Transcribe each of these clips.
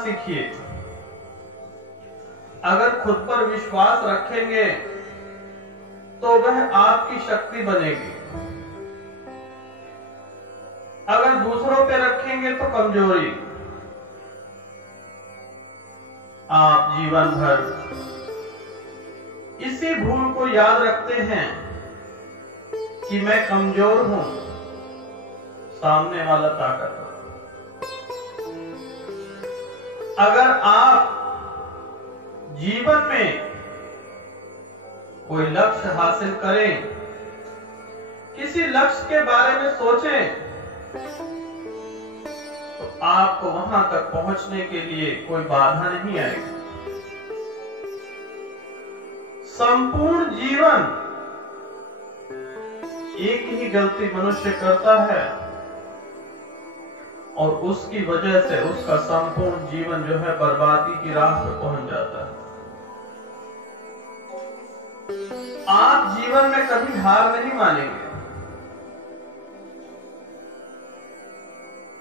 सीखिए। अगर खुद पर विश्वास रखेंगे तो वह आपकी शक्ति बनेगी। अगर दूसरों पे रखेंगे तो कमजोरी। आप जीवन भर इसी भूल को याद रखते हैं कि मैं कमजोर हूं, सामने वाला ताकतवर। अगर आप जीवन में कोई लक्ष्य हासिल करें, किसी लक्ष्य के बारे में सोचें, तो आपको वहां तक पहुंचने के लिए कोई बाधा नहीं आएगी। संपूर्ण जीवन एक ही गलती मनुष्य करता है और उसकी वजह से उसका संपूर्ण जीवन जो है बर्बादी की राह पर पहुंच जाता है। आप जीवन में कभी हार नहीं मानेंगे।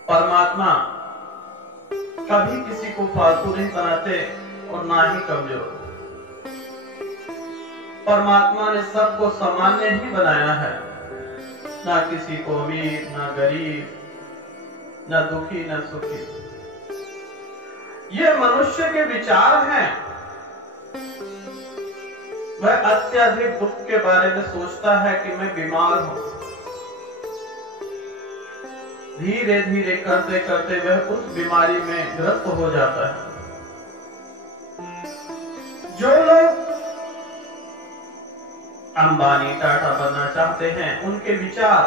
परमात्मा कभी किसी को फालतू नहीं बनाते और ना ही कमजोर। परमात्मा ने सबको सामान्य ही बनाया है, ना किसी को अमीर, ना गरीब, ना दुखी, ना सुखी। ये मनुष्य के विचार हैं। वह अत्यधिक दुख के बारे में सोचता है कि मैं बीमार हूं। धीरे धीरे करते करते वह उस बीमारी में ग्रस्त हो जाता है। जो लोग अंबानी, टाटा बनना चाहते हैं, उनके विचार,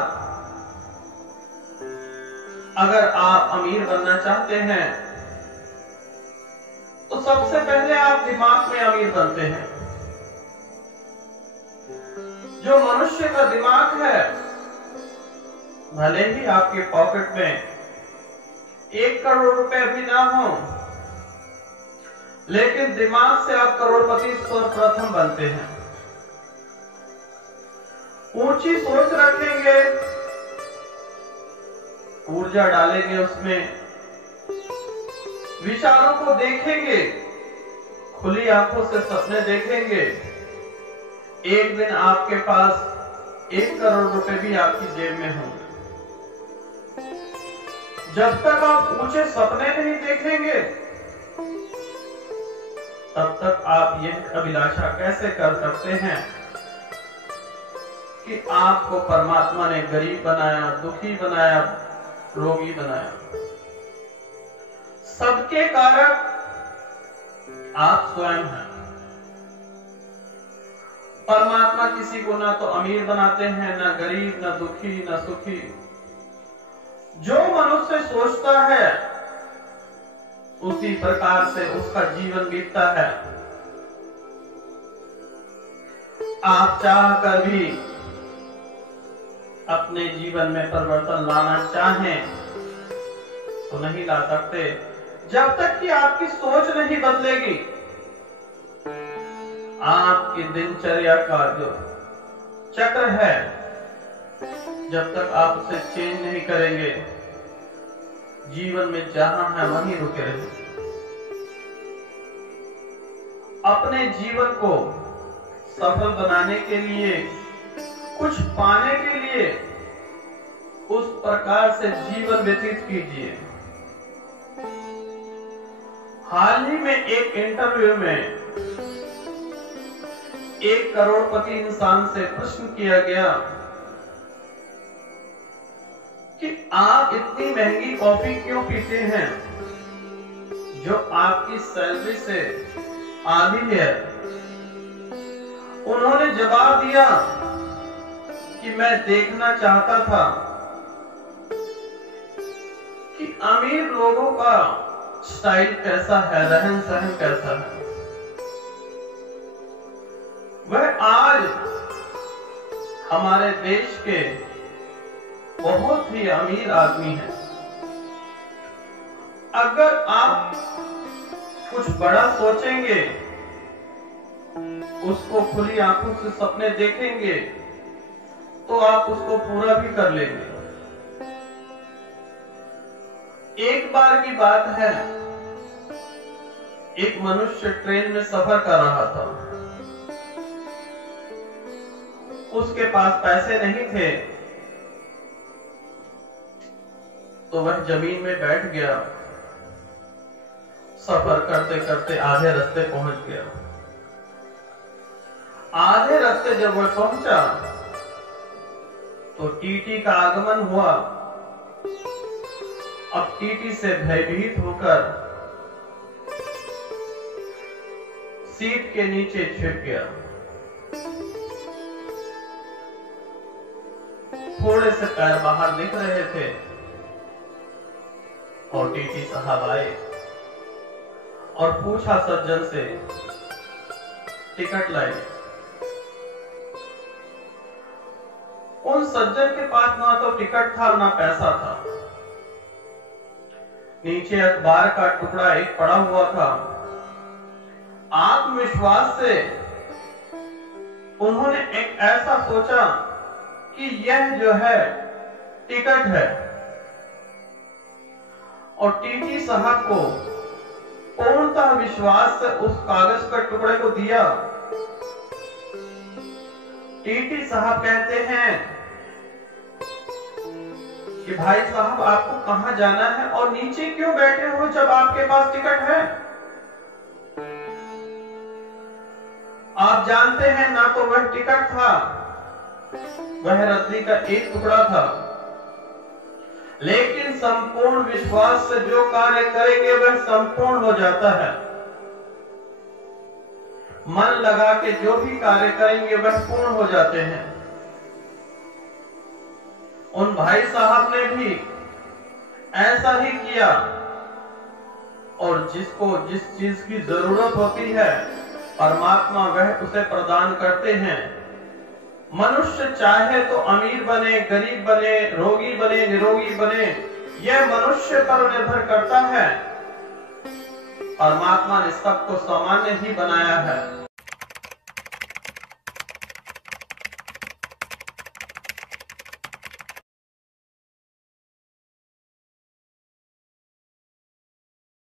अगर आप अमीर बनना चाहते हैं तो सबसे पहले आप दिमाग में अमीर बनते हैं। जो मनुष्य का दिमाग है, भले ही आपके पॉकेट में 1 करोड़ रुपए भी ना हो, लेकिन दिमाग से आप करोड़पति सर्वप्रथम बनते हैं। ऊंची सोच रखेंगे, ऊर्जा डालेंगे उसमें, विचारों को देखेंगे, खुली आंखों से सपने देखेंगे, एक दिन आपके पास 1 करोड़ रुपए भी आपकी जेब में होंगे। जब तक आप ऊंचे सपने नहीं देखेंगे, तब तक आप यह अभिलाषा कैसे कर सकते हैं कि आपको परमात्मा ने गरीब बनाया, दुखी बनाया, रोगी बनाया। सबके कारक आप स्वयं हैं। परमात्मा किसी को ना तो अमीर बनाते हैं, ना गरीब, ना दुखी, ना सुखी। जो मनुष्य सोचता है उसी प्रकार से उसका जीवन बीतता है। आप चाहकर भी अपने जीवन में परिवर्तन लाना चाहें तो नहीं ला सकते, जब तक कि आपकी सोच नहीं बदलेगी। आपकी दिनचर्या का जो चक्र है, जब तक आप उसे चेंज नहीं करेंगे, जीवन में जहां है वहीं रुके रहेंगे। अपने जीवन को सफल बनाने के लिए, कुछ पाने के लिए उस प्रकार से जीवन व्यतीत कीजिए। हाल ही में एक इंटरव्यू में एक करोड़पति इंसान से प्रश्न किया गया कि आप इतनी महंगी कॉफी क्यों पीते हैं जो आपकी सैलरी से आधी है। उन्होंने जवाब दिया कि मैं देखना चाहता था कि अमीर लोगों का स्टाइल कैसा है, रहन सहन कैसा है। वह आज हमारे देश के बहुत ही अमीर आदमी हैं। अगर आप कुछ बड़ा सोचेंगे, उसको खुली आंखों से सपने देखेंगे, तो आप उसको पूरा भी कर लेंगे। एक बार की बात है, एक मनुष्य ट्रेन में सफर कर रहा था। उसके पास पैसे नहीं थे, तो वह जमीन में बैठ गया। सफर करते करते आधे रास्ते पहुंच गया। आधे रास्ते जब वह पहुंचा तो टीटी का आगमन हुआ। अब टीटी से भयभीत होकर सीट के नीचे छिप गया। थोड़े से पैर बाहर दिख रहे थे और टीटी साहब आए और पूछा सज्जन से, टिकट लाए। उन सज्जन के पास ना तो टिकट था ना पैसा था। नीचे अखबार का टुकड़ा एक पड़ा हुआ था। आत्मविश्वास से उन्होंने एक ऐसा सोचा कि यह जो है टिकट है, और टीटी साहब को पूर्णतः विश्वास से उस कागज के टुकड़े को दिया। टीटी साहब कहते हैं कि भाई साहब आपको कहां जाना है और नीचे क्यों बैठे हो जब आपके पास टिकट है? आप जानते हैं ना तो वह टिकट था, वह रस्सी का एक टुकड़ा था। लेकिन संपूर्ण विश्वास से जो कार्य करेंगे वह संपूर्ण हो जाता है। मन लगा के जो भी कार्य करेंगे वह पूर्ण हो जाते हैं। उन भाई साहब ने भी ऐसा ही किया, और जिसको जिस चीज की जरूरत होती है परमात्मा वह उसे प्रदान करते हैं। मनुष्य चाहे तो अमीर बने, गरीब बने, रोगी बने, निरोगी बने, यह मनुष्य पर निर्भर करता है। परमात्मा ने सबको सामान्य ही बनाया है।